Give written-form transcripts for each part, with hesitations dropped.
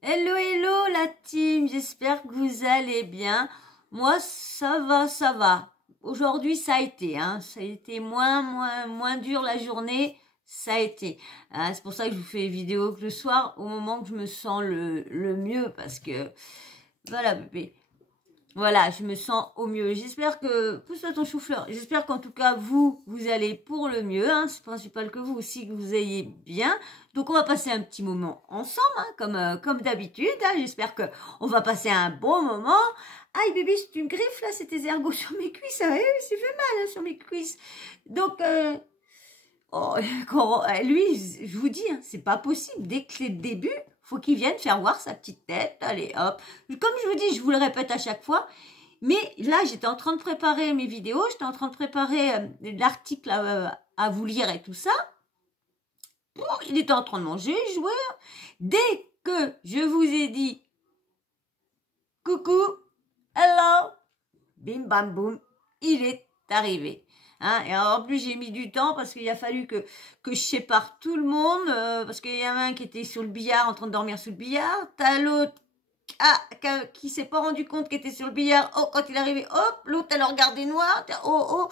Hello, hello la team, j'espère que vous allez bien. Moi, ça va, ça va. Aujourd'hui, ça a été, ça a été moins dur la journée, ça a été. C'est pour ça que je vous fais les vidéos que le soir, au moment que je me sens le mieux, parce que, voilà bébé. Voilà, je me sens au mieux. J'espère que, pousse-toi ton chou-fleur, j'espère qu'en tout cas, vous allez pour le mieux. C'est principal que vous aussi, que vous ayez bien. Donc, on va passer un petit moment ensemble, comme d'habitude. J'espère que on va passer un bon moment. Aïe, bébé, c'est une griffe, là, c'est tes ergots sur mes cuisses. Ah, oui, ça fait mal, sur mes cuisses. Donc, lui, je vous dis, c'est pas possible. Dès que c'est le début, faut qu'il vienne faire voir sa petite tête. Allez, hop. Comme je vous dis, je vous le répète à chaque fois. Mais là, j'étais en train de préparer mes vidéos. J'étais en train de préparer l'article à vous lire et tout ça. Bon, il était en train de manger, jouer. Dès que je vous ai dit coucou, hello, bim bam boum, il est arrivé. Et en plus, j'ai mis du temps parce qu'il a fallu que je sépare tout le monde. Parce qu'il y en a un qui était sur le billard, en train de dormir sous le billard. T'as l'autre qui s'est pas rendu compte qu'il était sur le billard. Oh, quand il est arrivé, hop, l'autre, elle a regardé noir. Oh.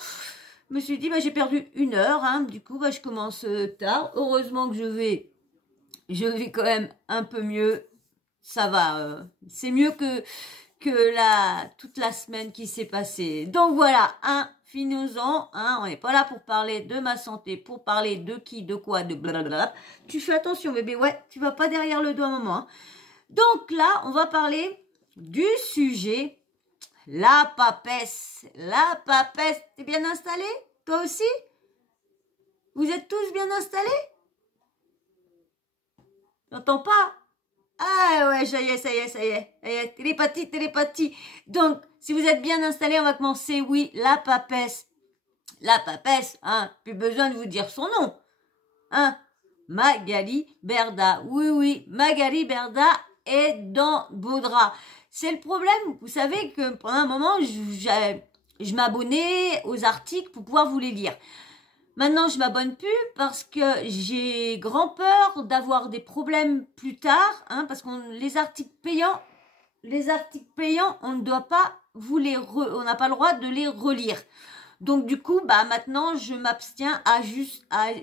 Je me suis dit, j'ai perdu 1 heure. Du coup, je commence tard. Heureusement que je vais quand même un peu mieux. Ça va. C'est mieux que toute la semaine qui s'est passée. Donc voilà, finissons-en, on n'est pas là pour parler de ma santé, pour parler de qui, de quoi, de blablabla. Tu fais attention bébé, ouais, tu vas pas derrière le dos à maman. Donc là, on va parler du sujet, la papesse. La papesse, t'es bien installé? Toi aussi? Vous êtes tous bien installés? J'entends pas? Ah ouais, ça y est, télépathie. Donc, si vous êtes bien installés, on va commencer, oui, la papesse. La papesse, plus besoin de vous dire son nom. Magali Berda. Oui, Magali Berda est dans Baudra. C'est le problème, vous savez que pendant un moment, je m'abonnais aux articles pour pouvoir vous les lire. Maintenant, je m'abonne plus parce que j'ai grand peur d'avoir des problèmes plus tard, parce que les articles payants, on ne doit pas on n'a pas le droit de les relire. Donc du coup, maintenant, je m'abstiens à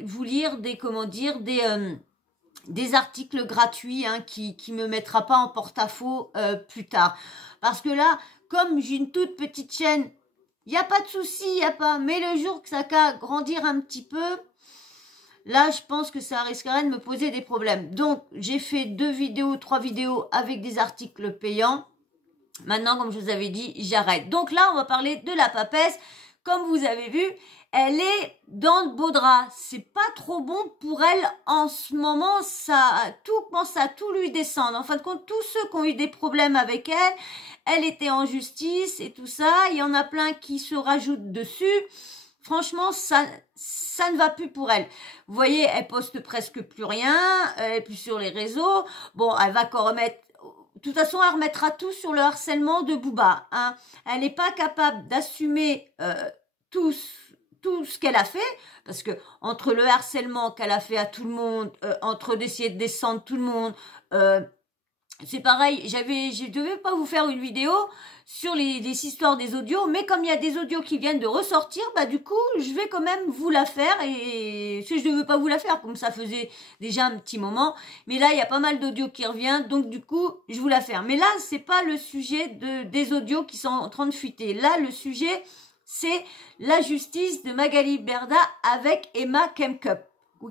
vous lire des articles gratuits, qui me mettra pas en porte-à-faux plus tard. Parce que là, comme j'ai une toute petite chaîne, il n'y a pas de souci, mais le jour que ça va grandir un petit peu, là, je pense que ça risquerait de me poser des problèmes. Donc, j'ai fait 3 vidéos avec des articles payants. Maintenant, comme je vous avais dit, j'arrête. Donc là, on va parler de la papesse. Comme vous avez vu, elle est dans le beau drap. C'est pas trop bon pour elle en ce moment. Tout commence à tout lui descendre. En fin de compte, tous ceux qui ont eu des problèmes avec elle, elle était en justice et tout ça. Il y en a plein qui se rajoutent dessus. Franchement, ça ne va plus pour elle. Vous voyez, elle poste presque plus rien, elle est plus sur les réseaux. Bon, elle va encore remettre. De toute façon, elle remettra tout sur le harcèlement de Booba. Elle n'est pas capable d'assumer tout ce qu'elle a fait, parce que entre le harcèlement qu'elle a fait à tout le monde, entre d'essayer de descendre tout le monde, c'est pareil, je devais pas vous faire une vidéo sur les histoires des audios, mais comme il y a des audios qui viennent de ressortir, du coup, je vais quand même vous la faire, et si je ne veux pas vous la faire, comme ça faisait déjà un petit moment, mais là, il y a pas mal d'audios qui reviennent, donc du coup, je vous la fais. Mais là, c'est pas le sujet des audios qui sont en train de fuiter. Là, le sujet, c'est la justice de Magali Berda avec Emma Kemkup. Ou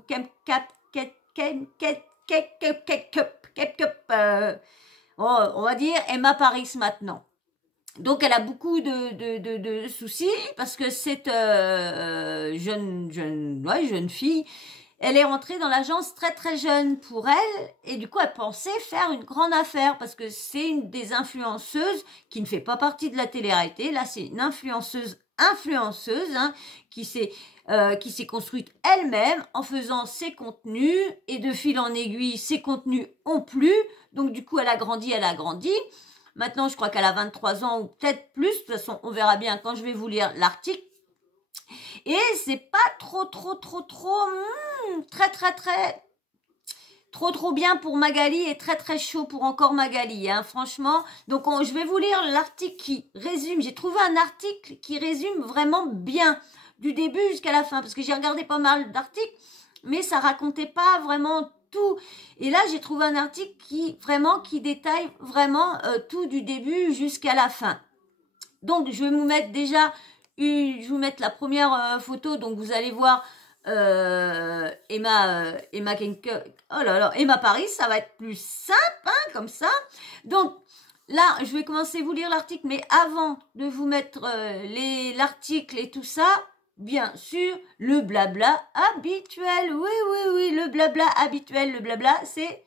on va dire Emma Paris maintenant. Donc elle a beaucoup de soucis parce que cette jeune fille, elle est rentrée dans l'agence très très jeune pour elle et du coup elle pensait faire une grande affaire parce que c'est une des influenceuses qui ne fait pas partie de la télé-réalité. Là c'est une influenceuse qui s'est construite elle-même en faisant ses contenus et de fil en aiguille ses contenus ont plu. Donc du coup elle a grandi. Maintenant, je crois qu'elle a 23 ans ou peut-être plus. De toute façon, on verra bien quand je vais vous lire l'article. Et c'est pas trop, très trop bien pour Magali et très chaud pour encore Magali, hein, franchement. Donc je vais vous lire l'article qui résume. J'ai trouvé un article qui résume vraiment bien du début jusqu'à la fin, parce que j'ai regardé pas mal d'articles, mais ça racontait pas vraiment tout. Et là, j'ai trouvé un article qui détaille vraiment tout du début jusqu'à la fin. Donc, je vais vous mettre déjà, je vais vous mettre la première photo. Donc, vous allez voir Emma Paris, ça va être plus simple, hein, comme ça. Donc, là, je vais commencer à vous lire l'article, mais avant de vous mettre l'article et tout ça, bien sûr, le blabla habituel. Oui, le blabla habituel. Le blabla, c'est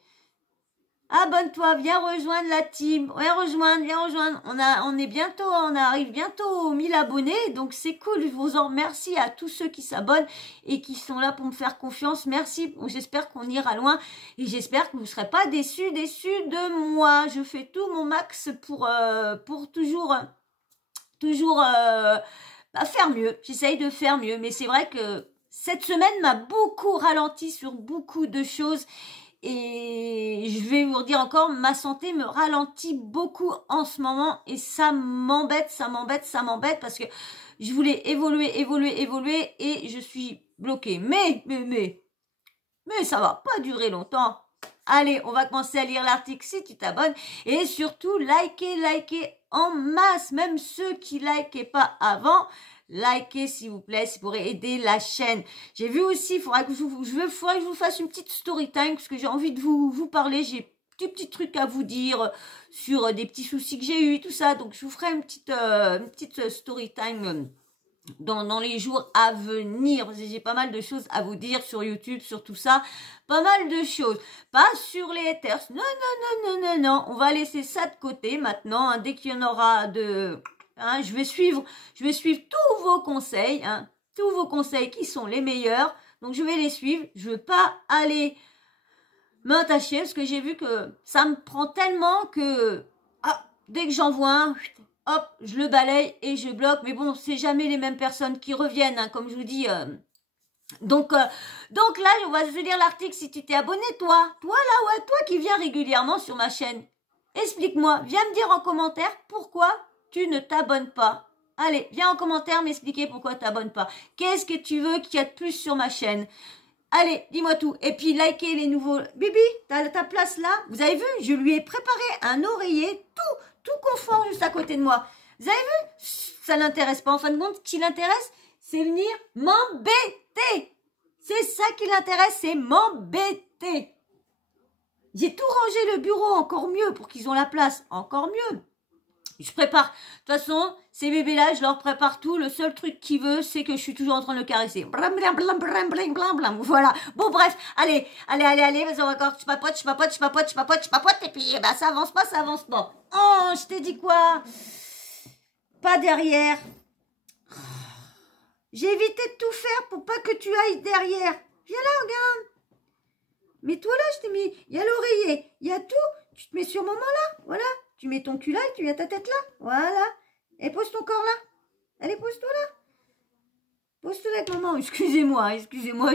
abonne-toi, viens rejoindre la team. Viens rejoindre. On arrive bientôt aux 1000 abonnés, donc c'est cool. Je vous en remercie à tous ceux qui s'abonnent et qui sont là pour me faire confiance. Merci. J'espère qu'on ira loin et j'espère que vous ne serez pas déçus de moi. Je fais tout mon max pour toujours faire mieux. J'essaye de faire mieux, mais c'est vrai que cette semaine m'a beaucoup ralenti sur beaucoup de choses. Et je vais vous dire encore, ma santé me ralentit beaucoup en ce moment et ça m'embête parce que je voulais évoluer et je suis bloquée. Mais ça va pas durer longtemps. Allez, on va commencer à lire l'article si tu t'abonnes et surtout likez en masse, même ceux qui likaient pas avant. Likez s'il vous plaît, c'est pour aider la chaîne. J'ai vu aussi, il faudra que je vous fasse une petite story time parce que j'ai envie de vous parler. J'ai des petits trucs à vous dire sur des petits soucis que j'ai eu, tout ça. Donc je vous ferai une petite story time dans les jours à venir. J'ai pas mal de choses à vous dire sur YouTube, sur tout ça. Pas mal de choses. Pas sur les haters. Non. On va laisser ça de côté maintenant. Hein, dès qu'il y en aura de... Hein, je vais suivre tous vos conseils, hein, tous vos conseils qui sont les meilleurs. Donc, je vais les suivre. Je ne veux pas aller m'attacher parce que j'ai vu que ça me prend tellement que dès que j'en vois un, hop, je le balaye et je bloque. Mais bon, c'est jamais les mêmes personnes qui reviennent, hein, comme je vous dis. Donc là, on va se lire l'article si tu t'es abonné, toi. Toi qui viens régulièrement sur ma chaîne. Explique-moi, viens me dire en commentaire pourquoi tu ne t'abonnes pas. Allez, viens en commentaire m'expliquer pourquoi tu t'abonnes pas. Qu'est-ce que tu veux qu'il y a de plus sur ma chaîne? Allez, dis-moi tout. Et puis, likez les nouveaux. Bibi, t'as ta place là? Vous avez vu? Je lui ai préparé un oreiller tout confort juste à côté de moi. Vous avez vu? Ça l'intéresse pas. En fin de compte, ce qui l'intéresse, c'est venir m'embêter. C'est ça qui l'intéresse, c'est m'embêter. J'ai tout rangé le bureau, encore mieux, pour qu'ils ont la place. Encore mieux. Je prépare. De toute façon, ces bébés-là, je leur prépare tout. Le seul truc qu'ils veulent, c'est que je suis toujours en train de le caresser. Voilà. Bon, bref. Allez. Vas-y, on va encore. Je papote. Et puis, ça avance pas. Oh, je t'ai dit quoi? Pas derrière. J'ai évité de tout faire pour pas que tu ailles derrière. Viens là, regarde. Mais toi là, je t'ai mis. Il y a l'oreiller. Il y a tout. Tu te mets sur maman là. Voilà. Tu mets ton cul là et tu mets ta tête là. Voilà. Et pose ton corps là. Allez, pose-toi là. Pose-toi là avec maman. Excusez-moi,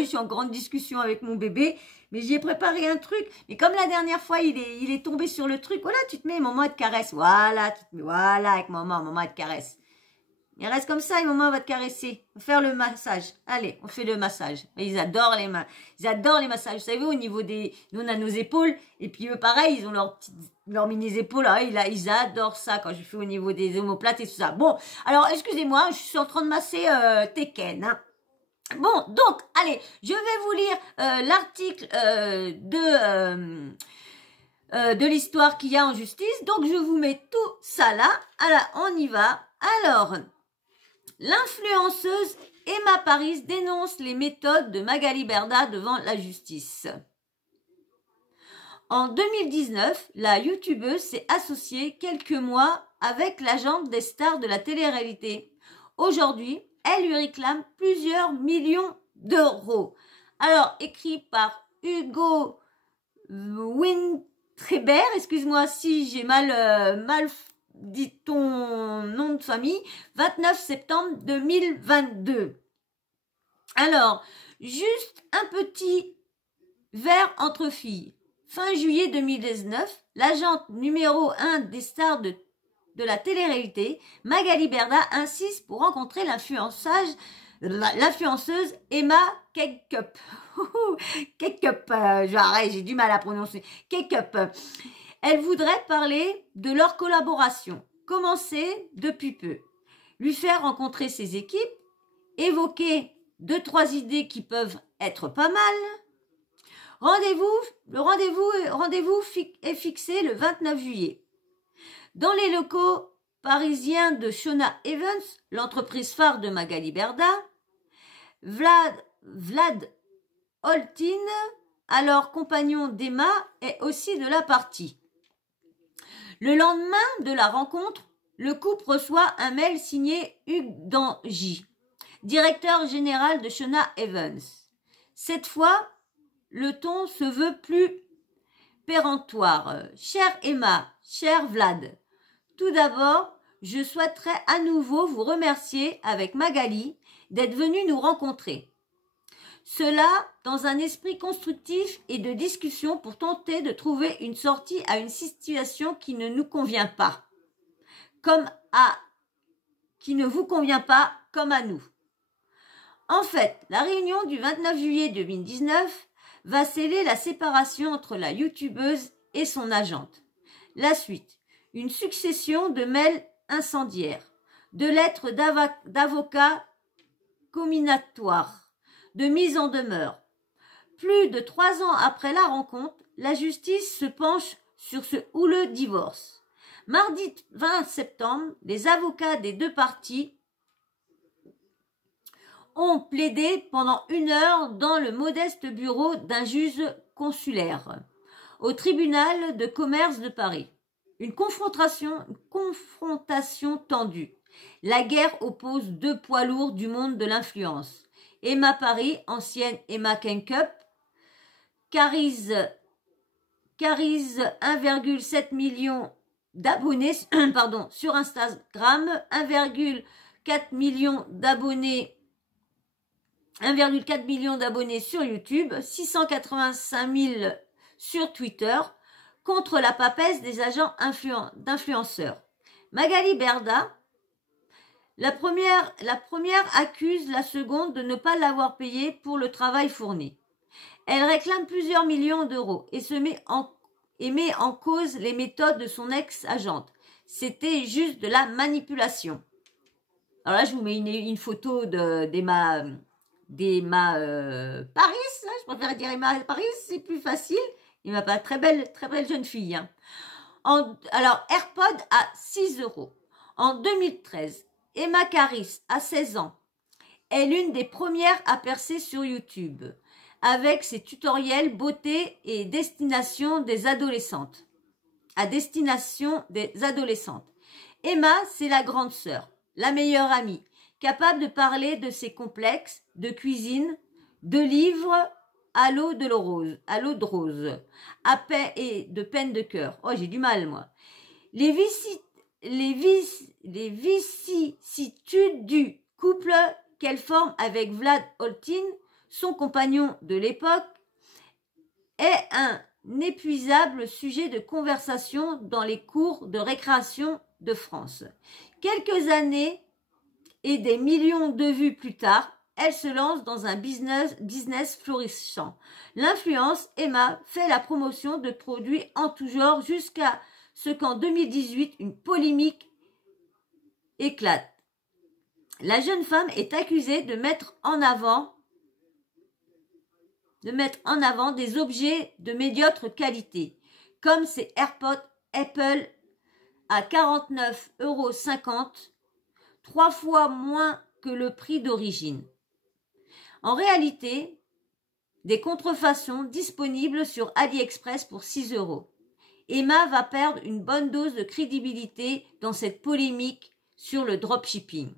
je suis en grande discussion avec mon bébé. Mais j'ai préparé un truc. Mais comme la dernière fois, il est tombé sur le truc. Voilà, tu te mets, maman, elle te caresse. Voilà, tu te mets, voilà, avec maman, elle te caresse. Il reste comme ça et maman va te caresser. On va faire le massage. Allez, on fait le massage. Ils adorent les mains. Ils adorent les massages. Vous savez, au niveau des... Nous, on a nos épaules. Et puis eux, pareil, ils ont leurs mini-épaules. Là, ils adorent ça quand je fais au niveau des omoplates et tout ça. Bon, alors, excusez-moi, je suis en train de masser Tekken. Hein. Bon, donc, allez, je vais vous lire l'article de l'histoire qu'il y a en justice. Donc, je vous mets tout ça là. Alors, on y va. Alors... L'influenceuse Emma Paris dénonce les méthodes de Magali Berda devant la justice. En 2019, la youtubeuse s'est associée quelques mois avec l'agente des stars de la télé-réalité. Aujourd'hui, elle lui réclame plusieurs millions d'euros. Alors, écrit par Hugo Wintreber, excuse-moi si j'ai mal dit ton nom de famille, 29 septembre 2022. Alors, juste un petit verre entre filles. Fin juillet 2019, l'agente numéro 1 des stars de la télé-réalité, Magali Berda, insiste pour rencontrer l'influenceuse Emma Cakeup. Cakeup, j'arrête, j'ai du mal à prononcer. Cakeup. Elle voudrait parler de leur collaboration, commencée depuis peu. Lui faire rencontrer ses équipes, évoquer 2-3 idées qui peuvent être pas mal. Le rendez-vous est fixé le 29 juillet. Dans les locaux parisiens de Shona Evans, l'entreprise phare de Magali Berda, Vlad Holtin, alors compagnon d'Emma, est aussi de la partie. Le lendemain de la rencontre, le couple reçoit un mail signé Hugues Dangy, directeur général de Shona Evans. Cette fois, le ton se veut plus péremptoire. Chère Emma, cher Vlad, tout d'abord, je souhaiterais à nouveau vous remercier avec Magali d'être venu nous rencontrer. Cela dans un esprit constructif et de discussion pour tenter de trouver une sortie à une situation qui ne nous convient pas, qui ne vous convient pas comme à nous. En fait, la réunion du 29 juillet 2019 va sceller la séparation entre la youtubeuse et son agente. La suite, une succession de mails incendiaires, de lettres d'avocats comminatoires, de mise en demeure. Plus de 3 ans après la rencontre, la justice se penche sur ce houleux divorce. Mardi 20 septembre, les avocats des 2 parties ont plaidé pendant 1 heure dans le modeste bureau d'un juge consulaire au tribunal de commerce de Paris. Une confrontation tendue. La guerre oppose 2 poids lourds du monde de l'influence. Emma Paris, ancienne Emma Cakeup, Carise 1,7 million d'abonnés sur Instagram, 1,4 million d'abonnés sur YouTube, 685 000 sur Twitter, contre la papesse des agents d'influenceurs. Magali Berda, la première accuse la seconde de ne pas l'avoir payée pour le travail fourni. Elle réclame plusieurs millions d'euros et met en cause les méthodes de son ex-agente. C'était juste de la manipulation. Alors là, je vous mets une photo d'Emma Paris, hein, je préfère dire Emma Paris, c'est plus facile. Emma Paris, très belle jeune fille. Hein. Alors, AirPod à 6 €. En 2013, Emma Caris, à 16 ans, est l'une des premières à percer sur YouTube, avec ses tutoriels beauté et destination des adolescentes. Emma, c'est la grande sœur, la meilleure amie, capable de parler de ses complexes, de cuisine, de livres à l'eau de rose, à paix et de peine de cœur. Oh, j'ai du mal, moi. Les vicissitudes du couple qu'elle forme avec Vlad Holtin, son compagnon de l'époque, est un inépuisable sujet de conversation dans les cours de récréation de France. Quelques années et des millions de vues plus tard, elle se lance dans un business florissant. L'influence, Emma, fait la promotion de produits en tout genre jusqu'à ce qu'en 2018, une polémique éclate. La jeune femme est accusée de mettre en avant des objets de médiocre qualité, comme ces AirPods Apple à 49,50 €, 3 fois moins que le prix d'origine. En réalité, des contrefaçons disponibles sur AliExpress pour 6 €. Emma va perdre une bonne dose de crédibilité dans cette polémique sur le dropshipping.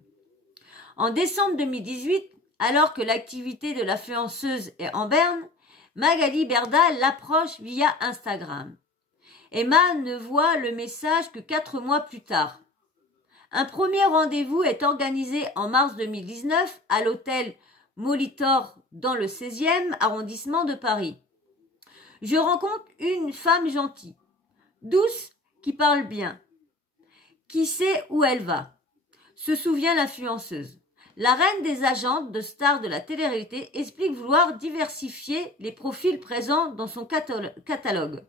En décembre 2018, alors que l'activité de l'influenceuse est en berne, Magali Berda l'approche via Instagram. Emma ne voit le message que 4 mois plus tard. Un premier rendez-vous est organisé en mars 2019 à l'hôtel Molitor dans le 16e arrondissement de Paris. Je rencontre une femme gentille, douce, qui parle bien, qui sait où elle va, se souvient l'influenceuse. La reine des agentes de stars de la télé-réalité explique vouloir diversifier les profils présents dans son catalogue.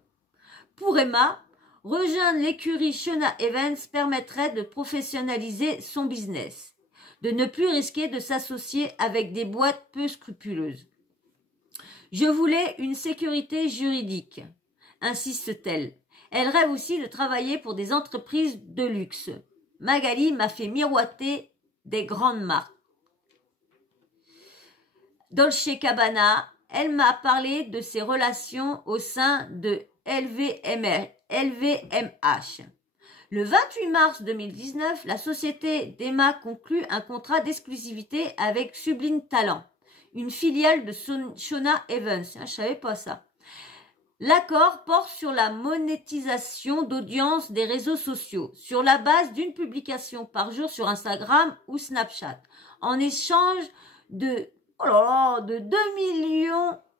Pour Emma, rejoindre l'écurie Shona Evans permettrait de professionnaliser son business, de ne plus risquer de s'associer avec des boîtes peu scrupuleuses. Je voulais une sécurité juridique, insiste-t-elle. Elle rêve aussi de travailler pour des entreprises de luxe. Magali m'a fait miroiter des grandes marques. Dolce Gabbana, elle m'a parlé de ses relations au sein de LVMH. Le 28 mars 2019, la société d'Emma conclut un contrat d'exclusivité avec Sublime Talent, une filiale de Shona Evans. Je ne savais pas ça. L'accord porte sur la monétisation d'audience des réseaux sociaux, sur la base d'une publication par jour sur Instagram ou Snapchat, en échange de 2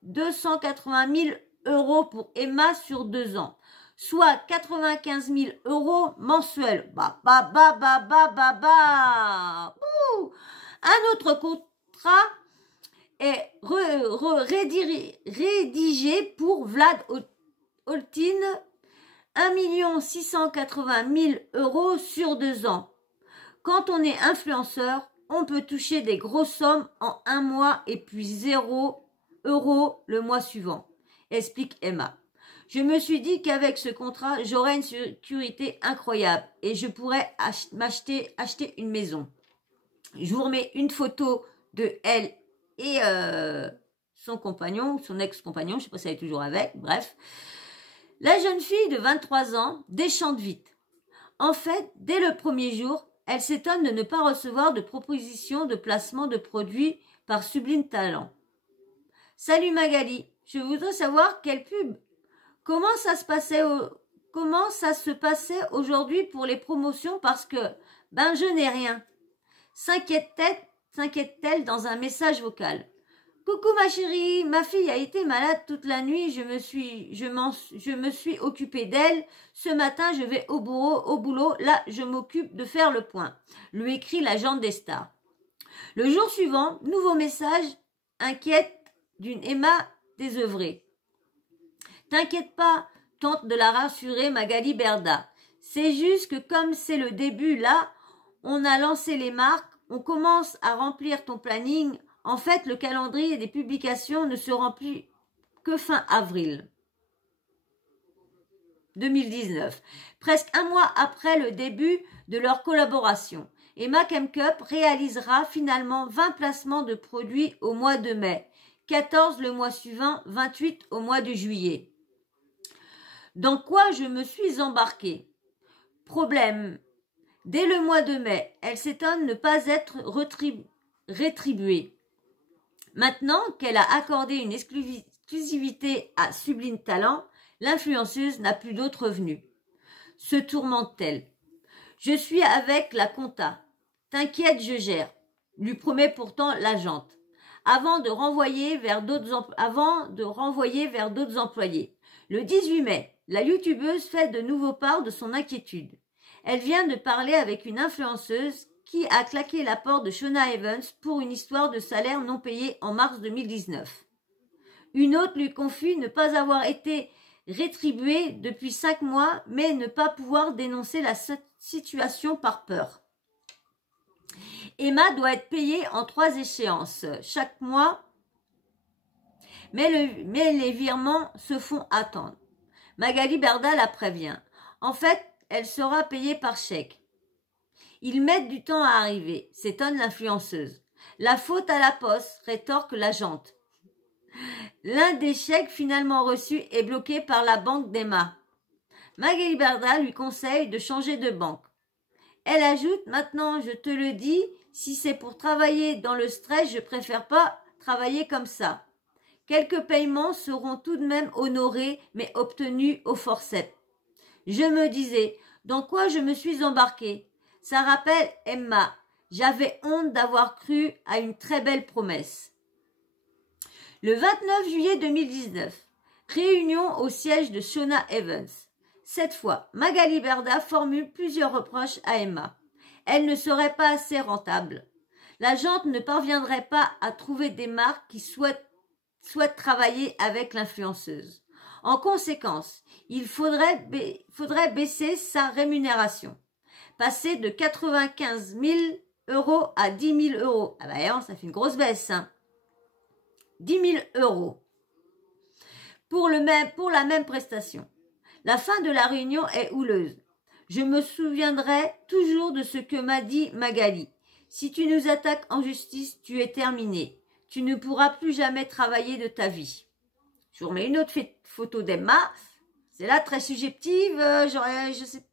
280 000 € pour Emma sur 2 ans, soit 95 000 € mensuels. Un autre contrat est rédigé pour Vlad Holtin, 1 680 000 € sur 2 ans. Quand on est influenceur, on peut toucher des grosses sommes en 1 mois et puis 0 € le mois suivant, explique Emma. Je me suis dit qu'avec ce contrat, j'aurais une sécurité incroyable et je pourrais acheter une maison. Je vous remets une photo de elle et son compagnon, son ex-compagnon, je ne sais pas si elle est toujours avec, bref. La jeune fille de 23 ans déchante vite. En fait, dès le premier jour, elle s'étonne de ne pas recevoir de proposition de placement de produits par Sublime Talent. Salut Magali, je voudrais savoir quelle pub. Comment ça se passait aujourd'hui pour les promotions parce que, je n'ai rien. S'inquiète-t-elle dans un message vocal. Coucou ma chérie, ma fille a été malade toute la nuit, je me suis occupée d'elle. Ce matin, je vais au boulot, là, je m'occupe de faire le point, lui écrit l'agent des stars. Le jour suivant, nouveau message inquiète d'une Emma désœuvrée. T'inquiète pas, tente de la rassurer Magali Berda. C'est juste que comme c'est le début là, on a lancé les marques, on commence à remplir ton planning. En fait, le calendrier des publications ne se remplit que fin avril 2019, presque 1 mois après le début de leur collaboration. Emma Cup réalisera finalement 20 placements de produits au mois de mai, 14 le mois suivant, 28 au mois de juillet. Dans quoi je me suis embarquée? Problème. Dès le mois de mai, elle s'étonne de ne pas être rétribuée. Maintenant qu'elle a accordé une exclusivité à Sublime Talent, l'influenceuse n'a plus d'autres revenus. Se tourmente-t-elle. Je suis avec la compta. T'inquiète, je gère, lui promet pourtant l'agente, avant de renvoyer vers d'autres employés. Le 18 mai, la youtubeuse fait de nouveau part de son inquiétude. Elle vient de parler avec une influenceuse qui a claqué la porte de Shona Evans pour une histoire de salaire non payé en mars 2019. Une autre lui confie ne pas avoir été rétribuée depuis 5 mois, mais ne pas pouvoir dénoncer la situation par peur. Emma doit être payée en 3 échéances chaque mois, mais les virements se font attendre. Magali Berda la prévient. En fait, elle sera payée par chèque. Ils mettent du temps à arriver, s'étonne l'influenceuse. La faute à la poste, rétorque l'agente. L'un des chèques finalement reçus est bloqué par la banque d'Emma. Magali Berda lui conseille de changer de banque. Elle ajoute, maintenant je te le dis, si c'est pour travailler dans le stress, je préfère pas travailler comme ça. Quelques paiements seront tout de même honorés, mais obtenus au forceps. Je me disais, dans quoi je me suis embarquée? Ça rappelle Emma. J'avais honte d'avoir cru à une très belle promesse. Le 29 juillet 2019, Réunion au siège de Shona Evans. Cette fois, Magali Berda formule plusieurs reproches à Emma. Elle ne serait pas assez rentable. L'agente ne parviendrait pas à trouver des marques qui souhaitent travailler avec l'influenceuse. En conséquence, il faudrait baisser sa rémunération, passer de 95 000 € à 10 000 €. Ah bah ça fait une grosse baisse, hein. 10 000 € pour la même prestation. La fin de la réunion est houleuse. Je me souviendrai toujours de ce que m'a dit Magali. Si tu nous attaques en justice, tu es terminé. Tu ne pourras plus jamais travailler de ta vie. Je vous remets une autre photo d'Emma. C'est là très subjective. Je sais.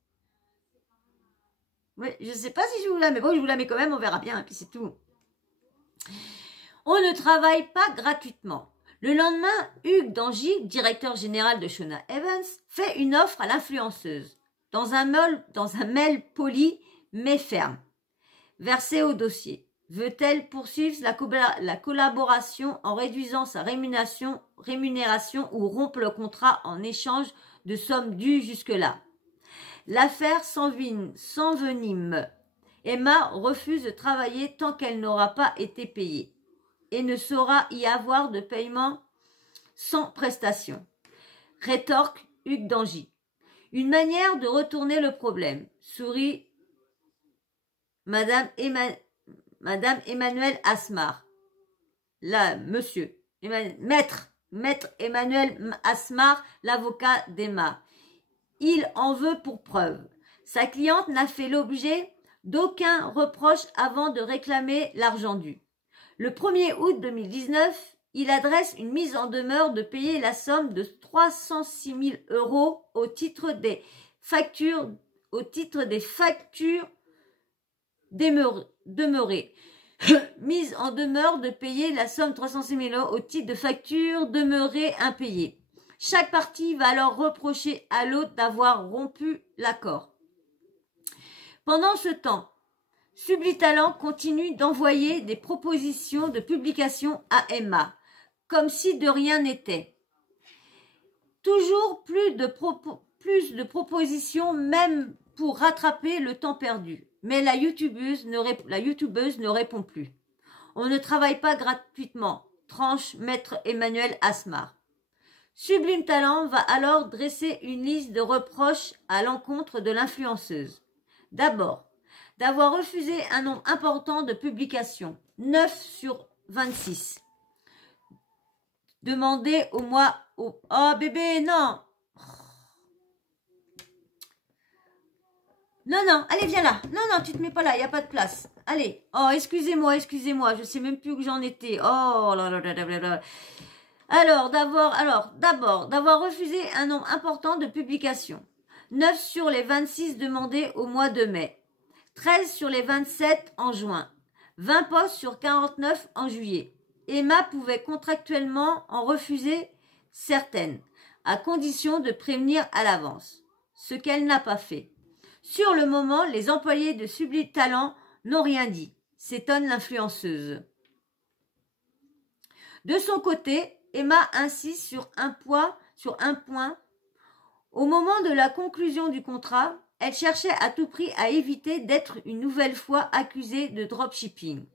Oui, je sais pas si je vous la mets. Bon, je vous la mets quand même. On verra bien. Et puis c'est tout. On ne travaille pas gratuitement. Le lendemain, Hugues Dangy, directeur général de Shona Evans, fait une offre à l'influenceuse dans un mail poli mais ferme. Versé au dossier. Veut-elle poursuivre la collaboration en réduisant sa rémunération ou rompre le contrat en échange de sommes dues jusque-là? L'affaire s'envenime. Emma refuse de travailler tant qu'elle n'aura pas été payée et ne saura y avoir de paiement sans prestation. Rétorque Hugues Dangy. Une manière de retourner le problème, sourit Madame Emmanuel Asmar. Là, Maître Emmanuel Asmar, l'avocat d'Emma. Il en veut pour preuve. Sa cliente n'a fait l'objet d'aucun reproche avant de réclamer l'argent dû. Le 1er août 2019, il adresse une mise en demeure de payer la somme de 306 000 € au titre des factures demeurées. Mise en demeure de payer la somme de 306 000 € au titre de factures demeurées impayées. Chaque partie va alors reprocher à l'autre d'avoir rompu l'accord. Pendant ce temps, Sublitalent continue d'envoyer des propositions de publication à Emma, comme si de rien n'était. Toujours plus de propositions, même pour rattraper le temps perdu. Mais la youtubeuse ne répond plus. On ne travaille pas gratuitement, tranche Maître Emmanuel Asmar. Sublime Talent va alors dresser une liste de reproches à l'encontre de l'influenceuse. D'abord, d'avoir refusé un nombre important de publications, 9 sur 26. Demandez au mois... Oh bébé, non. Non, allez, viens là. Non, tu te mets pas là, il n'y a pas de place. Allez. Oh, excusez-moi, je sais même plus où j'en étais. Oh là là là là là. Alors, d'abord, d'avoir refusé un nombre important de publications. 9 sur les 26 demandées au mois de mai. 13 sur les 27 en juin. 20 posts sur 49 en juillet. Emma pouvait contractuellement en refuser certaines, à condition de prévenir à l'avance, ce qu'elle n'a pas fait. Sur le moment, les employés de Sublime Talent n'ont rien dit, s'étonne l'influenceuse. De son côté, Emma insiste sur un point. Au moment de la conclusion du contrat, elle cherchait à tout prix à éviter d'être une nouvelle fois accusée de dropshipping.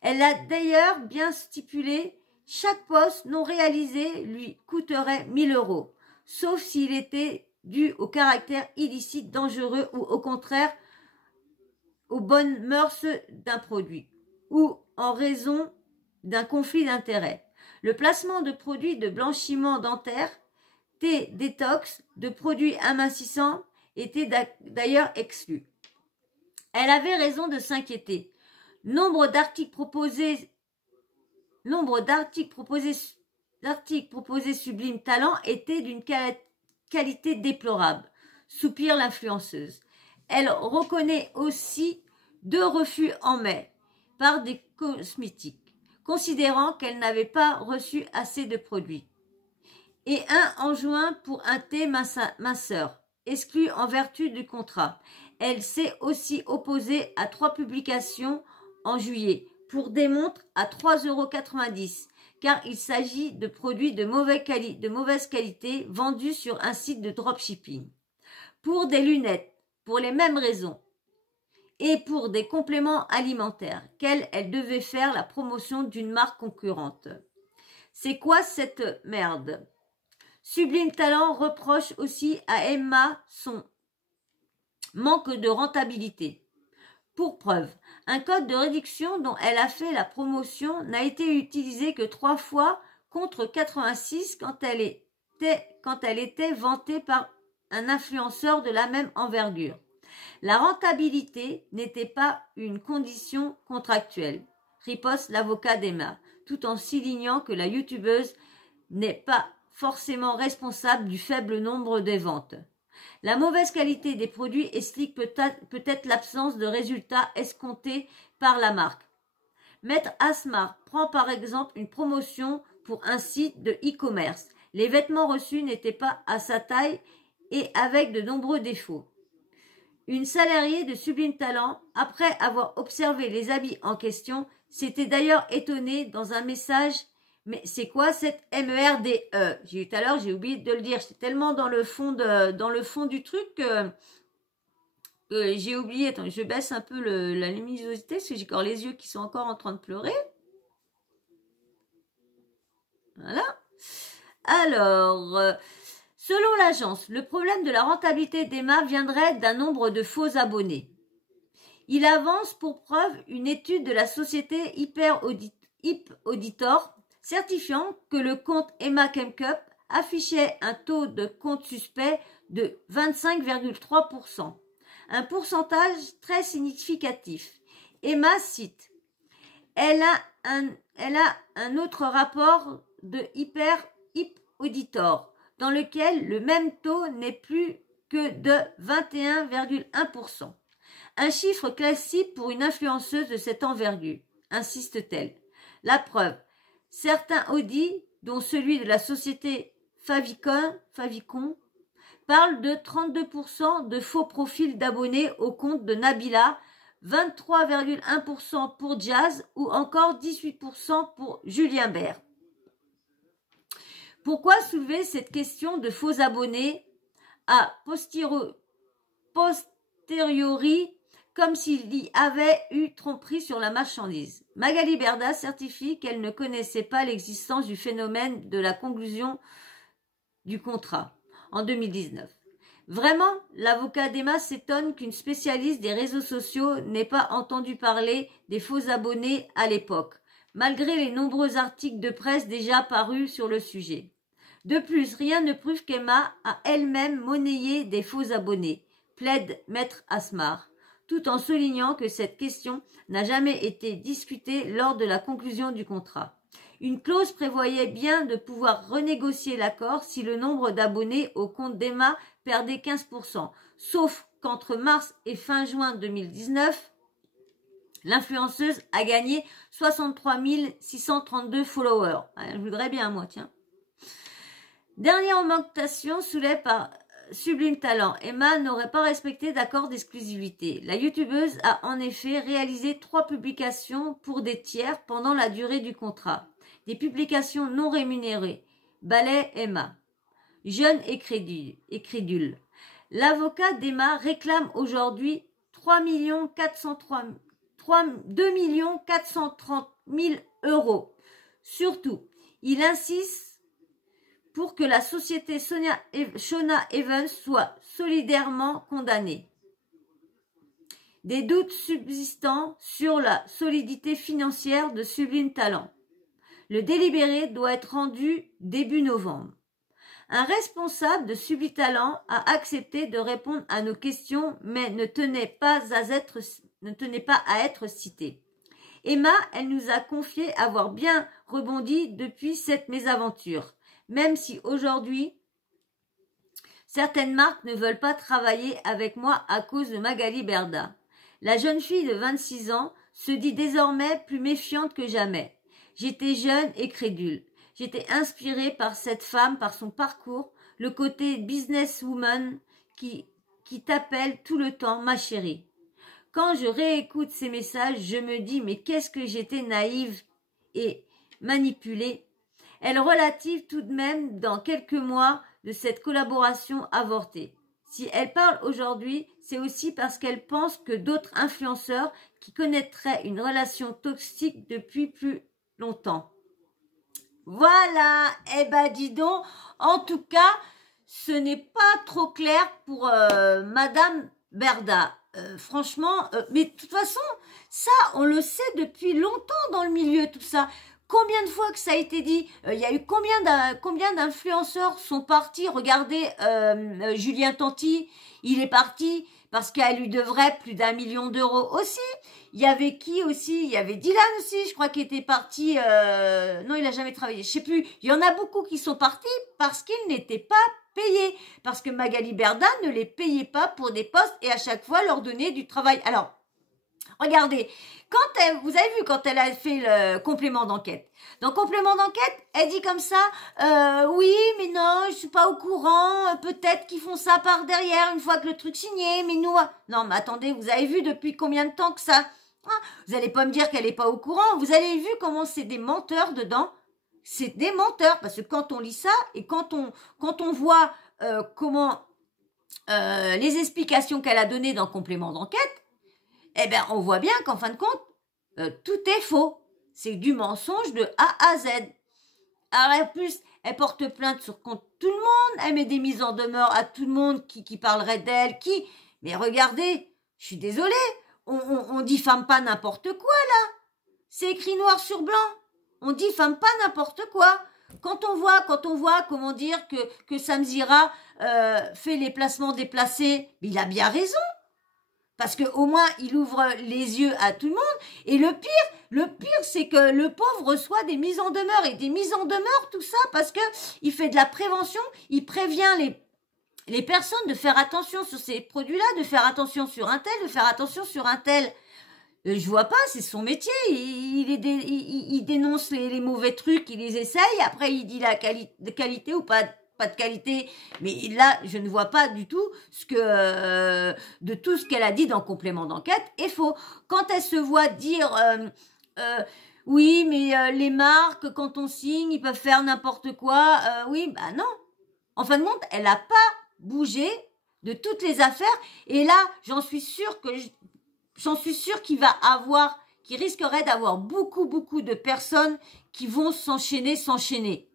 Elle a d'ailleurs bien stipulé, chaque poste non réalisé lui coûterait 1 000 €, sauf s'il était dû au caractère illicite, dangereux ou au contraire aux bonnes mœurs d'un produit ou en raison d'un conflit d'intérêts. Le placement de produits de blanchiment dentaire, thé détox, de produits amincissants était d'ailleurs exclu. Elle avait raison de s'inquiéter. Nombre d'articles proposés Sublime Talent étaient d'une qualité déplorable, soupire l'influenceuse. Elle reconnaît aussi 2 refus en mai par des cosmétiques, considérant qu'elle n'avait pas reçu assez de produits, et un en juin pour un thé minceur, exclu en vertu du contrat. Elle s'est aussi opposée à 3 publications en juillet pour des montres à 3,90 €, car il s'agit de produits de mauvaise qualité vendus sur un site de dropshipping. Pour des lunettes, pour les mêmes raisons, et pour des compléments alimentaires, elle devait faire la promotion d'une marque concurrente. C'est quoi cette merde? Sublime Talent reproche aussi à Emma son manque de rentabilité. Pour preuve, un code de réduction dont elle a fait la promotion n'a été utilisé que 3 fois contre 86 quand elle était vantée par un influenceur de la même envergure. La rentabilité n'était pas une condition contractuelle, riposte l'avocat d'Emma, tout en soulignant que la youtubeuse n'est pas forcément responsable du faible nombre des ventes. La mauvaise qualité des produits explique peut-être l'absence de résultats escomptés par la marque. Maître Asmar prend par exemple une promotion pour un site de e-commerce. Les vêtements reçus n'étaient pas à sa taille et avec de nombreux défauts. Une salariée de Sublime Talent, après avoir observé les habits en question, s'était d'ailleurs étonnée dans un message. Mais c'est quoi cette MERDE? J'ai eu tout à l'heure, j'ai oublié de le dire. C'est tellement dans le fond du truc que j'ai oublié. Attends, je baisse un peu la luminosité parce que j'ai encore les yeux qui sont encore en train de pleurer. Voilà. Alors, selon l'agence, le problème de la rentabilité d'Emma viendrait d'un nombre de faux abonnés. Il avance pour preuve une étude de la société Hyper Auditor certifiant que le compte Emma Camcup affichait un taux de compte suspect de 25,3%, un pourcentage très significatif. Emma cite « Elle a un autre rapport de Hyper Auditor dans lequel le même taux n'est plus que de 21,1%. Un chiffre classique pour une influenceuse de cette envergure, insiste-t-elle. La preuve, certains audits, dont celui de la société Favicon, parlent de 32% de faux profils d'abonnés au compte de Nabila, 23,1% pour Jazz ou encore 18% pour Julien Bert. Pourquoi soulever cette question de faux abonnés a posteriori comme s'il y avait eu tromperie sur la marchandise? Magali Berda certifie qu'elle ne connaissait pas l'existence du phénomène de la conclusion du contrat en 2019. Vraiment, l'avocat d'Emma s'étonne qu'une spécialiste des réseaux sociaux n'ait pas entendu parler des faux abonnés à l'époque, malgré les nombreux articles de presse déjà parus sur le sujet. De plus, rien ne prouve qu'Emma a elle-même monnayé des faux abonnés, plaide Maître Asmar, tout en soulignant que cette question n'a jamais été discutée lors de la conclusion du contrat. Une clause prévoyait bien de pouvoir renégocier l'accord si le nombre d'abonnés au compte d'Emma perdait 15%, sauf qu'entre mars et fin juin 2019, l'influenceuse a gagné 63 632 followers. Je voudrais bien, moi, tiens. Dernière augmentation soulevée par Sublime Talent. Emma n'aurait pas respecté d'accord d'exclusivité. La youtubeuse a en effet réalisé 3 publications pour des tiers pendant la durée du contrat. Des publications non rémunérées. Balai Emma. Jeune et crédule. L'avocat d'Emma réclame aujourd'hui 2 430 000 euros. Surtout, il insiste pour que la société Shona Evans soit solidairement condamnée. Des doutes subsistant sur la solidité financière de Sublime Talent. Le délibéré doit être rendu début novembre. Un responsable de Sublime Talent a accepté de répondre à nos questions, mais ne tenait pas à être cité. Emma, elle nous a confié avoir bien rebondi depuis cette mésaventure. Même si aujourd'hui, certaines marques ne veulent pas travailler avec moi à cause de Magali Berda. La jeune fille de 26 ans se dit désormais plus méfiante que jamais. J'étais jeune et crédule. J'étais inspirée par cette femme, par son parcours, le côté businesswoman qui t'appelle tout le temps ma chérie. Quand je réécoute ces messages, je me dis mais qu'est-ce que j'étais naïve et manipulée elle relative tout de même dans quelques mois de cette collaboration avortée. Si elle parle aujourd'hui, c'est aussi parce qu'elle pense que d'autres influenceurs qui connaîtraient une relation toxique depuis plus longtemps. Voilà, eh ben dis donc, en tout cas, ce n'est pas trop clair pour Madame Berda. Franchement, mais de toute façon, ça, on le sait depuis longtemps dans le milieu, tout ça. Combien de fois que ça a été dit, il y a eu combien d'influenceurs sont partis. Regardez, Julien Tanti, il est parti parce qu'elle lui devrait plus d'1 million d'euros aussi. Il y avait qui aussi? Il y avait Dylan aussi, je crois, qui était parti. Non, il n'a jamais travaillé. Je sais plus. Il y en a beaucoup qui sont partis parce qu'ils n'étaient pas payés. Parce que Magali Berda ne les payait pas pour des postes et à chaque fois leur donnait du travail. Alors, regardez, vous avez vu quand elle a fait le complément d'enquête. Dans complément d'enquête, elle dit comme ça, oui, mais non, je suis pas au courant, peut-être qu'ils font ça par derrière une fois que le truc signé, mais nous... Non, mais attendez, vous avez vu depuis combien de temps que ça... Vous allez pas me dire qu'elle est pas au courant, vous avez vu comment c'est des menteurs dedans. C'est des menteurs, parce que quand on lit ça, et quand on voit comment les explications qu'elle a données dans complément d'enquête, eh ben, on voit bien qu'en fin de compte, tout est faux. C'est du mensonge de A à Z. Alors, en plus, elle porte plainte sur contre tout le monde. Elle met des mises en demeure à tout le monde qui parlerait d'elle. Mais regardez, je suis désolée, on diffame pas n'importe quoi, là. C'est écrit noir sur blanc. On diffame pas n'importe quoi. Quand on voit, comment dire, que Sam Zira fait les placements déplacés, il a bien raison. Parce que au moins, il ouvre les yeux à tout le monde. Et le pire, c'est que le pauvre reçoit des mises en demeure. Et des mises en demeure, tout ça, parce que il fait de la prévention. Il prévient les personnes de faire attention sur ces produits-là, de faire attention sur un tel, de faire attention sur un tel. Je vois pas, c'est son métier. Il dénonce les mauvais trucs, il les essaye. Après, il dit la qualité ou pas de qualité, mais là je ne vois pas du tout de tout ce qu'elle a dit dans complément d'enquête est faux. Quand elle se voit dire oui mais les marques quand on signe ils peuvent faire n'importe quoi, oui bah non, en fin de compte elle n'a pas bougé de toutes les affaires et là j'en suis sûre qu'il risquerait d'avoir beaucoup de personnes qui vont s'enchaîner.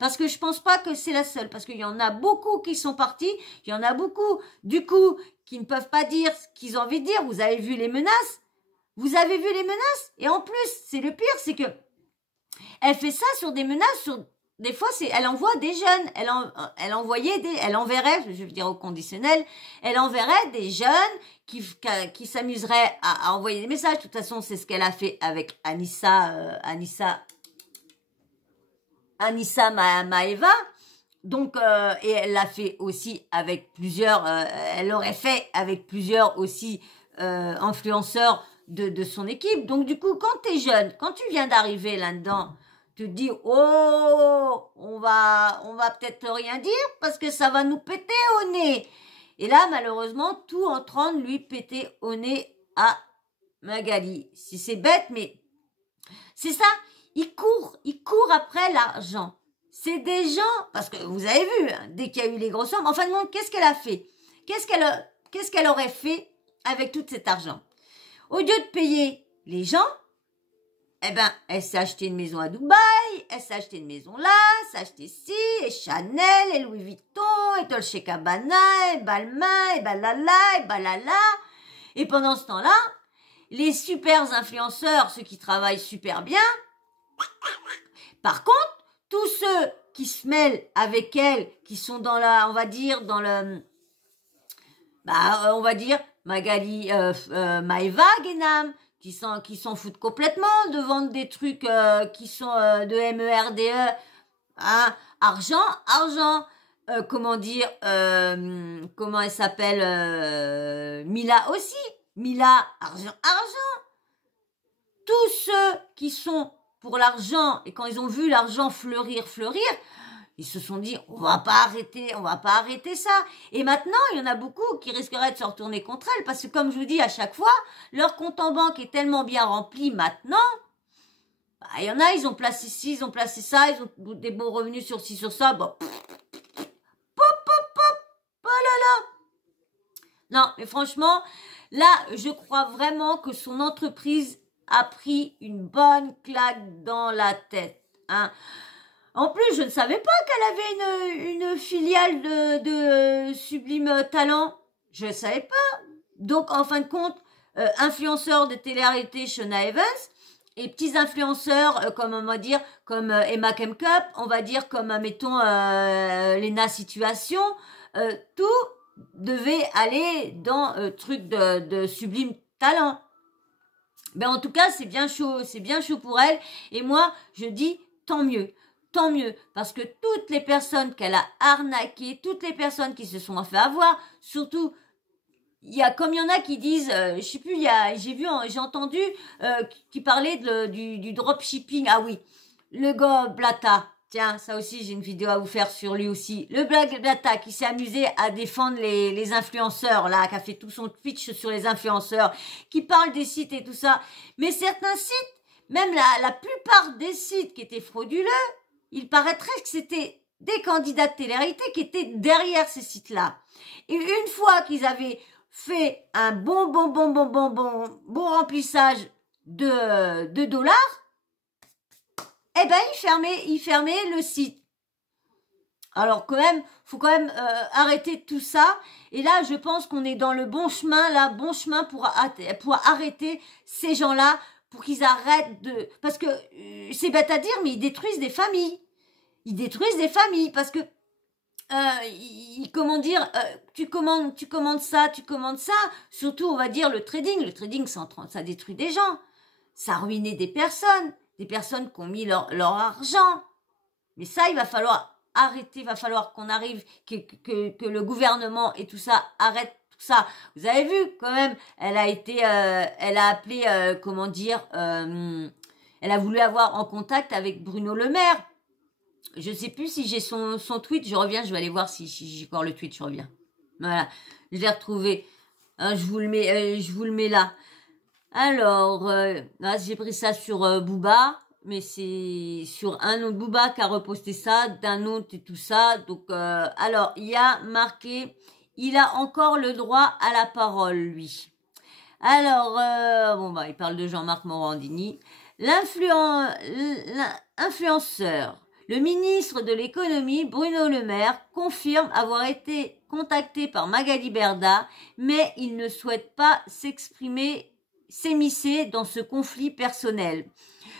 Parce que je pense pas que c'est la seule. Parce qu'il y en a beaucoup qui sont partis. Il y en a beaucoup, du coup, qui ne peuvent pas dire ce qu'ils ont envie de dire. Vous avez vu les menaces? Et en plus, c'est le pire, c'est que elle fait ça sur des menaces, des fois, elle envoie des jeunes. Elle enverrait, je veux dire au conditionnel, elle enverrait des jeunes qui s'amuseraient à envoyer des messages. De toute façon, c'est ce qu'elle a fait avec Anissa Maeva, donc et elle l'a fait aussi avec plusieurs, elle l'aurait fait avec plusieurs aussi influenceurs de son équipe. Donc du coup, quand t'es jeune, quand tu viens d'arriver là-dedans, tu te dis oh, on va peut-être rien dire parce que ça va nous péter au nez. Et là, malheureusement, tout en train de lui péter au nez à Magali. Si c'est bête, mais c'est ça. Il court après l'argent. C'est des gens, parce que vous avez vu, hein, dès qu'il y a eu les grosses sommes, en fin de compte, qu'est-ce qu'elle a fait? Qu'est-ce qu'elle aurait fait avec tout cet argent? Au lieu de payer les gens, eh ben, elle s'est acheté une maison à Dubaï, elle s'est acheté une maison là, elle s'est acheté ci, et Chanel, et Louis Vuitton, et Dolce Gabbana, et Balmain, et balala, et balala. Et pendant ce temps-là, les super influenceurs, ceux qui travaillent super bien, par contre, tous ceux qui se mêlent avec elle, qui sont dans on va dire Magali, Maëva, Guénam, qui s'en foutent complètement de vendre des trucs qui sont de MERDE, hein, argent, comment elle s'appelle, Mila aussi, argent. Tous ceux qui sont pour l'argent, et quand ils ont vu l'argent fleurir, ils se sont dit, on va pas arrêter ça. Et maintenant, il y en a beaucoup qui risqueraient de se retourner contre elles, parce que comme je vous dis à chaque fois, leur compte en banque est tellement bien rempli maintenant, Bah, il y en a, ils ont placé ci, ils ont placé ça, ils ont des bons revenus sur ci, sur ça. Bon, oh là là. Non, mais franchement, là, je crois vraiment que son entreprise a pris une bonne claque dans la tête. Hein. En plus, je ne savais pas qu'elle avait une filiale de Sublime Talent. Je ne savais pas. Donc, en fin de compte, influenceurs de télé-réalité, Shona Evans, et petits influenceurs, comme on va dire, comme Emma Kemcup, on va dire comme, mettons, Lena Situation, tout devait aller dans truc de Sublime Talent. Ben, en tout cas, c'est bien chaud pour elle. Et moi, je dis tant mieux. Tant mieux, parce que toutes les personnes qu'elle a arnaquées, toutes les personnes qui se sont fait avoir, surtout, comme il y en a qui disent, je sais plus, j'ai entendu qui parlait du dropshipping. Ah oui, le gars Blata. Tiens, ça aussi, j'ai une vidéo à vous faire sur lui aussi. Le Blata qui s'est amusé à défendre les influenceurs, là, qui a fait tout son pitch sur les influenceurs, qui parle des sites et tout ça. Mais certains sites, même la plupart des sites qui étaient frauduleux, il paraîtrait que c'était des candidats de télé-réalité qui étaient derrière ces sites-là. Et une fois qu'ils avaient fait un bon remplissage de dollars, eh ben ils fermaient le site. Alors quand même, faut quand même arrêter tout ça. Et là, je pense qu'on est dans le bon chemin pour arrêter ces gens-là, pour qu'ils arrêtent de... Parce que c'est bête à dire, mais ils détruisent des familles. Ils détruisent des familles parce que comment dire, tu commandes ça, surtout on va dire le trading ça détruit des gens, ça a ruiné des personnes qui ont mis leur argent, mais ça il va falloir arrêter, il va falloir qu'on arrive, que le gouvernement et tout ça arrête tout ça. Vous avez vu quand même, elle a appelé, comment dire, elle a voulu avoir en contact avec Bruno Le Maire. Je sais plus si j'ai son tweet, je reviens, je vais aller voir si j'ai encore le tweet, je reviens. Voilà, je l'ai retrouvé. Hein, je vous le mets là. Alors, j'ai pris ça sur Booba, mais c'est sur un autre Booba qui a reposté ça, d'un autre et tout ça. Donc, alors, il y a marqué, il a encore le droit à la parole, lui. Alors, il parle de Jean-Marc Morandini. L'influenceur. Le ministre de l'économie, Bruno Le Maire, confirme avoir été contacté par Magali Berda, mais il ne souhaite pas s'immiscer dans ce conflit personnel.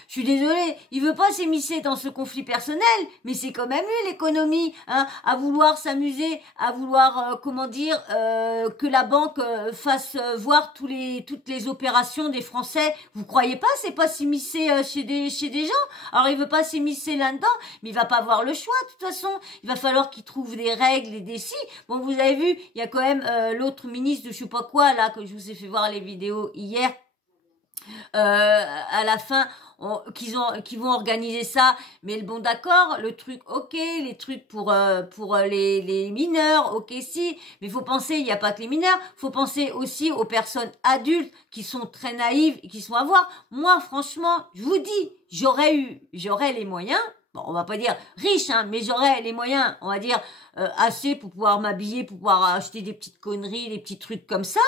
Je suis désolée, il veut pas s'immiscer dans ce conflit personnel, mais c'est quand même lui l'économie, hein, à vouloir s'amuser, à vouloir, que la banque fasse voir toutes les opérations des Français. Vous croyez pas, c'est pas s'immiscer chez des gens. Alors il veut pas s'immiscer là-dedans, mais il va pas avoir le choix de toute façon. Il va falloir qu'il trouve des règles et des si. Bon, vous avez vu, il y a quand même l'autre ministre de je sais pas quoi là que je vous ai fait voir les vidéos hier. À la fin qui vont organiser ça, mais bon d'accord, le truc ok, les trucs pour les mineurs, ok si, mais faut penser, il n'y a pas que les mineurs, faut penser aussi aux personnes adultes qui sont très naïves et qui sont à voir. Moi franchement, je vous dis, j'aurais les moyens. Bon, on va pas dire riche, hein, mais j'aurais les moyens, on va dire assez pour pouvoir m'habiller, pour pouvoir acheter des petites conneries, des petits trucs comme ça.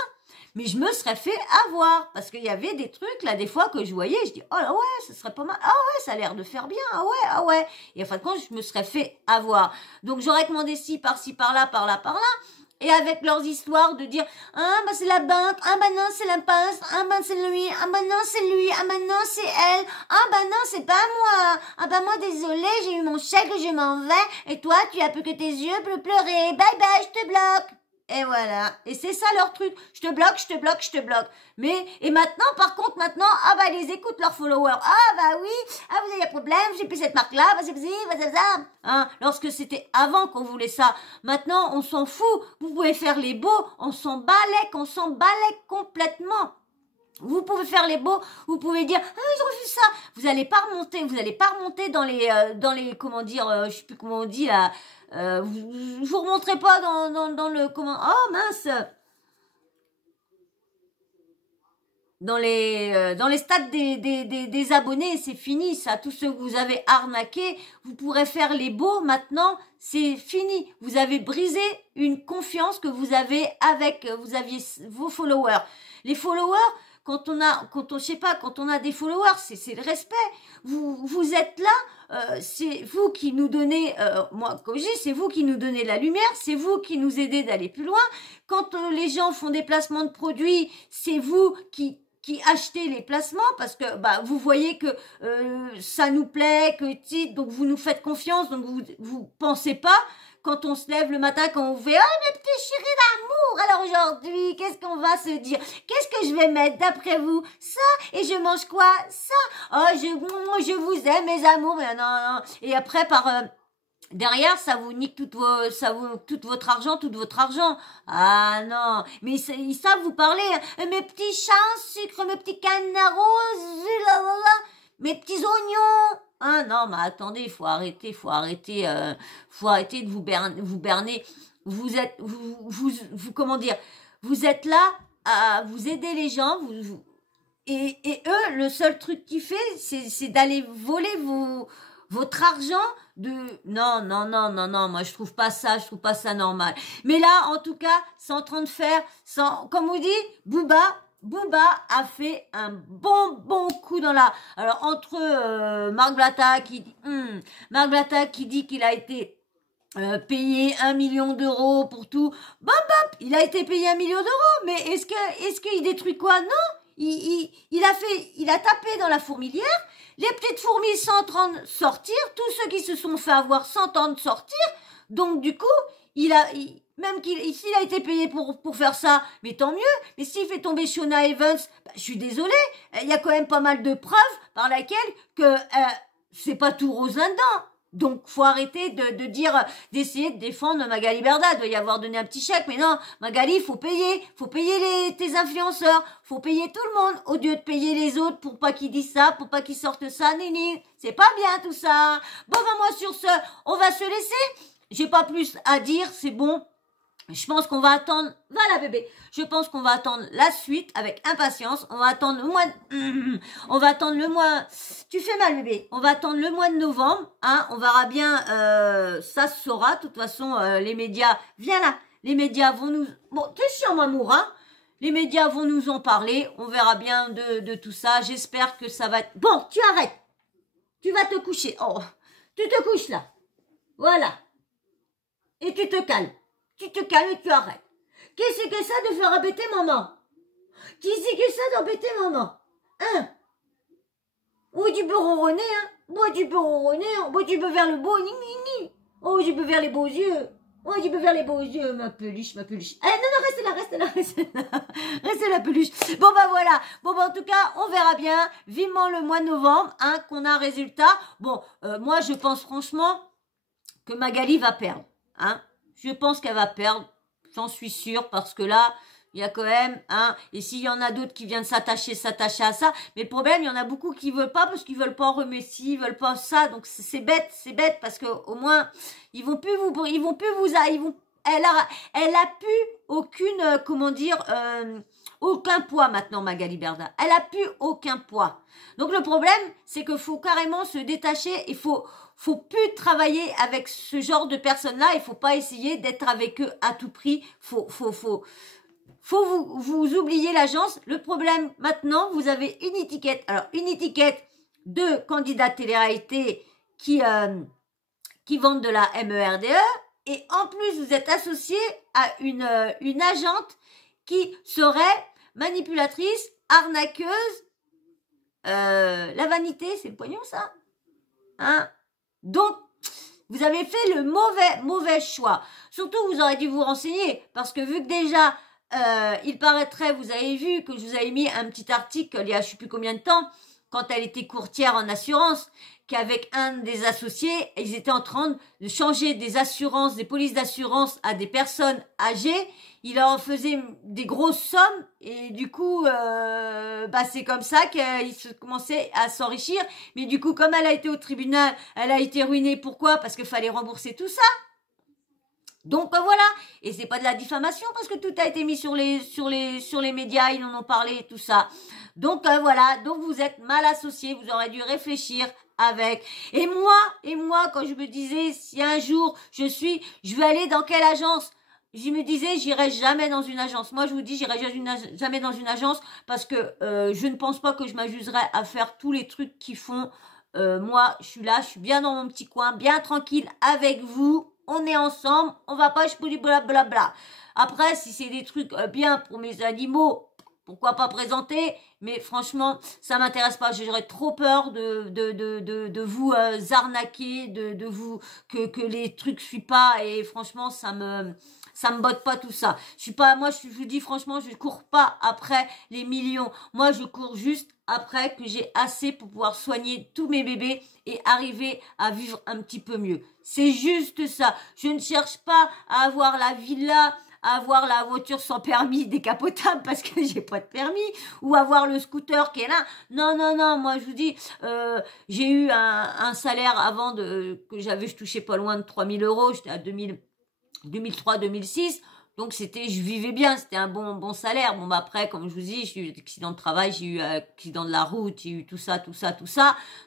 Mais je me serais fait avoir, parce qu'il y avait des trucs, là, des fois, que je voyais, je dis, oh là, ouais, ce serait pas mal, ah ouais, ça a l'air de faire bien, ah ouais, et en fin de compte, je me serais fait avoir. Donc, j'aurais commandé ci, par-là, et avec leurs histoires de dire, ah, bah, c'est la banque, ah, bah, non, c'est la poste, ah, bah, c'est lui, ah, bah, non, c'est lui, ah, bah, non, c'est elle, ah, bah, non, c'est pas moi, ah, bah, moi, désolé, j'ai eu mon chèque, je m'en vais, et toi, tu as plus que tes yeux pour pleurer, bye bye, je te bloque. Et voilà. Et c'est ça leur truc. Je te bloque. Mais, et maintenant, par contre, ah bah, ils écoutent leurs followers. Ah bah oui, ah vous avez un problème, j'ai plus cette marque-là, ça. Hein, lorsque c'était avant qu'on voulait ça. Maintenant, on s'en fout. Vous pouvez faire les beaux, on s'en balèque complètement. Vous pouvez faire les beaux, vous pouvez dire, ah, je refuse ça. Vous allez pas remonter dans les, comment dire, je sais plus comment on dit là, je vous remonterai pas dans le, comment, oh mince. dans les stats des abonnés, c'est fini ça. Tous ceux que vous avez arnaqués, vous pourrez faire les beaux maintenant, c'est fini. Vous avez brisé une confiance que vous avez vous aviez vos followers. Les followers, quand on a des followers, c'est le respect. Vous êtes là, c'est vous qui nous donnez, moi, comme je dis, c'est vous qui nous donnez la lumière, c'est vous qui nous aidez d'aller plus loin. Quand les gens font des placements de produits, c'est vous qui achetez les placements parce que vous voyez que ça nous plaît, donc vous nous faites confiance, donc vous pensez pas quand on se lève le matin, quand on fait mes petits chéris d'amour, alors aujourd'hui qu'est-ce qu'on va se dire, qu'est-ce que je vais mettre d'après vous, ça, et je mange quoi, ça, je vous aime mes amours, mais non. Et après derrière, ça vous nique tout votre argent. Ah non, mais ils savent vous parler. Hein. Mes petits chats en sucre, mes petits canards roses, mes petits oignons. Ah non, mais attendez, faut arrêter de vous berner. Comment dire, vous êtes là à vous aider les gens, et eux, le seul truc qu'ils font, c'est d'aller voler votre argent non, moi je trouve pas ça normal. Mais là, en tout cas, c'est en train de faire, comme on dit, Booba a fait un bon coup dans la... Alors, entre Marc Blatta qui dit qu'il a été payé 1 million d'euros pour tout, il a été payé 1 million d'euros, mais est-ce qu'il détruit quoi? Non, il a tapé dans la fourmilière. Les petites fourmis sont en train de sortir, tous ceux qui se sont fait avoir sont en train de sortir, donc du coup, s'il a été payé pour faire ça, mais tant mieux, mais s'il fait tomber Shona Evans, je suis désolée, il y a quand même pas mal de preuves par laquelle que c'est pas tout rose là-dedans. Donc, faut arrêter d'essayer de défendre Magali Berda. Il doit y avoir donné un petit chèque, mais non, Magali, faut payer tes influenceurs, faut payer tout le monde, au lieu de payer les autres pour pas qu'ils disent ça, pour pas qu'ils sortent ça, nini. C'est pas bien tout ça. Bon, moi sur ce, on va se laisser. J'ai pas plus à dire, c'est bon. Je pense qu'on va attendre, voilà bébé, je pense qu'on va attendre la suite avec impatience, on va attendre le mois, tu fais mal bébé, on va attendre le mois de novembre, hein, on verra bien, ça se saura, de toute façon, les médias, viens là, les médias vont nous, bon, t'es chiant Mamour, hein, les médias vont nous en parler, on verra bien de tout ça, j'espère que ça va être, bon, tu arrêtes, tu vas te coucher, tu te couches là, voilà, et tu te calmes. Tu te calmes et tu arrêtes. Qu'est-ce que ça de faire embêter maman? Qu'est-ce que ça d'embêter maman? Hein? Oui, tu peux ronronner, hein? Moi, tu peux ronronner, hein? Moi, tu peux faire le beau ni. Oh, tu peux faire les beaux yeux. Oh, tu peux faire les beaux yeux, ma peluche. Eh, non, reste là. Reste la peluche. Bon, voilà. Bon, en tout cas, on verra bien. Vivement le mois de novembre, hein, qu'on a un résultat. Bon, moi, je pense franchement que Magali va perdre, hein. Je pense qu'elle va perdre, j'en suis sûre, parce que là, il y a quand même, hein, et s'il y en a d'autres qui viennent s'attacher à ça, mais le problème, il y en a beaucoup qui veulent pas, parce qu'ils veulent pas en remettre ci, ils veulent pas ça, donc c'est bête, parce que au moins, elle a plus aucune, aucun poids maintenant, Magali Berda. Elle a plus aucun poids. Donc le problème, c'est qu'il faut carrément se détacher, il faut plus travailler avec ce genre de personnes-là, il faut pas essayer d'être avec eux à tout prix, faut vous oublier l'agence. Le problème maintenant, vous avez une étiquette. Alors une étiquette de candidats télé-réalité qui vendent de la MERDE, et en plus vous êtes associé à une agente qui serait manipulatrice, arnaqueuse, la vanité, c'est le poignon ça, hein? Donc, vous avez fait le mauvais choix. Surtout, vous aurez dû vous renseigner, parce que vu que déjà, il paraîtrait, vous avez vu que je vous avais mis un petit article il y a je sais plus combien de temps, quand elle était courtière en assurance, qu'avec un des associés, ils étaient en train de changer des assurances, des polices d'assurance à des personnes âgées. Il leur faisait des grosses sommes et du coup, c'est comme ça qu'ils se commençaient à s'enrichir. Mais du coup, comme elle a été au tribunal, elle a été ruinée. Pourquoi? Parce qu'il fallait rembourser tout ça. Donc voilà, et c'est pas de la diffamation parce que tout a été mis sur les médias, ils en ont parlé et tout ça. Donc voilà, donc vous êtes mal associés, vous aurez dû réfléchir avec. Et moi, quand je me disais, si un jour je vais aller dans quelle agence? Je me disais, j'irai jamais dans une agence. Moi, je vous dis, j'irai jamais dans une agence parce que je ne pense pas que je m'amuserai à faire tous les trucs qu'ils font. Moi, je suis là, je suis bien dans mon petit coin, bien tranquille avec vous. On est ensemble, on va pas blablabla. Après, si c'est des trucs bien pour mes animaux, pourquoi pas présenter? Mais franchement, ça m'intéresse pas. J'aurais trop peur de vous arnaquer, de vous que les trucs suivent pas. Et franchement, ça me botte pas tout ça. Je vous dis franchement, je cours pas après les millions. Moi, je cours juste après que j'ai assez pour pouvoir soigner tous mes bébés et arriver à vivre un petit peu mieux. C'est juste ça. Je ne cherche pas à avoir la villa, à avoir la voiture sans permis décapotable parce que j'ai pas de permis, ou avoir le scooter qui est là. Non, moi je vous dis, j'ai eu un salaire avant je touchais pas loin de 3000 euros, j'étais à 2003, 2006. Donc je vivais bien, c'était un bon salaire. Bon, bah après, comme je vous dis, j'ai eu accident de travail, j'ai eu accident de la route, j'ai eu tout ça.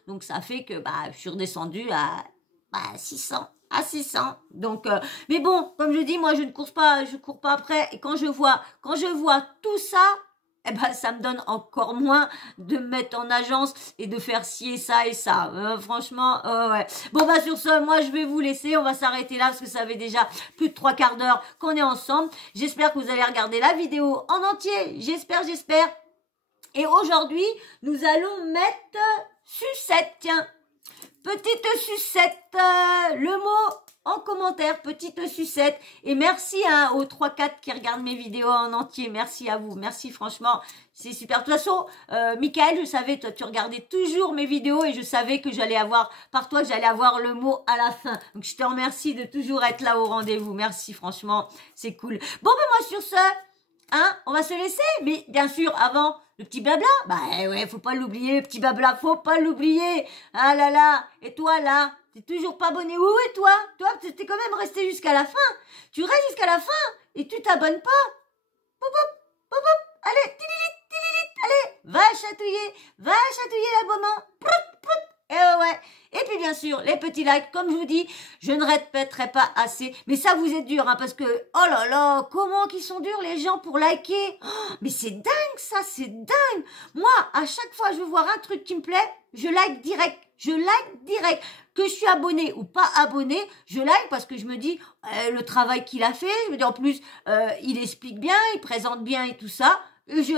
Donc ça fait que je suis redescendue à 600. À 600. Donc, mais bon, comme je dis, moi je cours pas après. Et quand je vois tout ça, ça me donne encore moins de me mettre en agence et de faire ci et ça et ça. Franchement, ouais. Bon, sur ce, moi, je vais vous laisser. On va s'arrêter là parce que ça fait déjà plus de 3/4 d'heure qu'on est ensemble. J'espère que vous allez regarder la vidéo en entier. J'espère. Et aujourd'hui, nous allons mettre sucette. Tiens, petite sucette. Le mot en commentaire, petite sucette. Et merci aux 3-4 qui regardent mes vidéos en entier. Merci à vous. Merci franchement. C'est super. De toute façon, Michael, je savais, toi, tu regardais toujours mes vidéos et je savais que j'allais avoir le mot à la fin. Donc, je te remercie de toujours être là au rendez-vous. Merci, franchement. C'est cool. Bon, moi, sur ce, on va se laisser. Mais bien sûr, avant, le petit blabla. Ouais, faut pas l'oublier, le petit blabla. Faut pas l'oublier. Ah là là. Et toi, là? T'es toujours pas abonné. Où est toi? Toi, t'es quand même resté jusqu'à la fin. Tu restes jusqu'à la fin et tu t'abonnes pas. Pop, pop. Allez, allez, va chatouiller l'abonnement. Et ouais. Et puis bien sûr, les petits likes, comme je vous dis, je ne répéterai pas assez. Mais ça vous est dur, parce que, oh là là, comment qu'ils sont durs les gens pour liker. Mais c'est dingue ça, c'est dingue. Moi, à chaque fois, je veux voir un truc qui me plaît, je like direct. Que je suis abonné ou pas abonné, je like parce que je me dis, le travail qu'il a fait, je me dis en plus, il explique bien, il présente bien et tout ça. Et je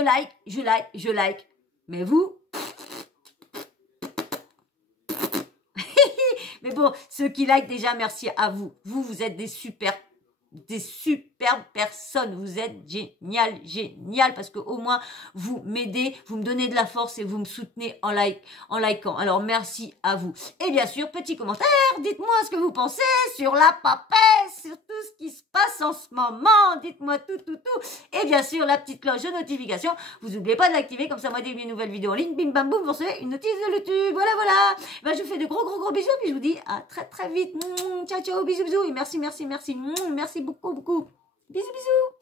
like. Mais vous... Mais bon, ceux qui like déjà, merci à vous. Vous êtes des superbes personnes. Vous êtes génial, parce que au moins vous m'aidez, vous me donnez de la force et vous me soutenez en likant. Alors merci à vous. Et bien sûr, petit commentaire, dites-moi ce que vous pensez sur la papesse, sur tout ce qui se passe en ce moment. Dites-moi tout. Et bien sûr, la petite cloche de notification. Vous n'oubliez pas de l'activer, comme ça moi dès que j'ai une nouvelle vidéo en ligne, bim bam boum, vous recevez une notice de YouTube. Voilà. Je vous fais de gros bisous, puis je vous dis à très vite. Ciao, bisous. Et merci beaucoup. Bisous.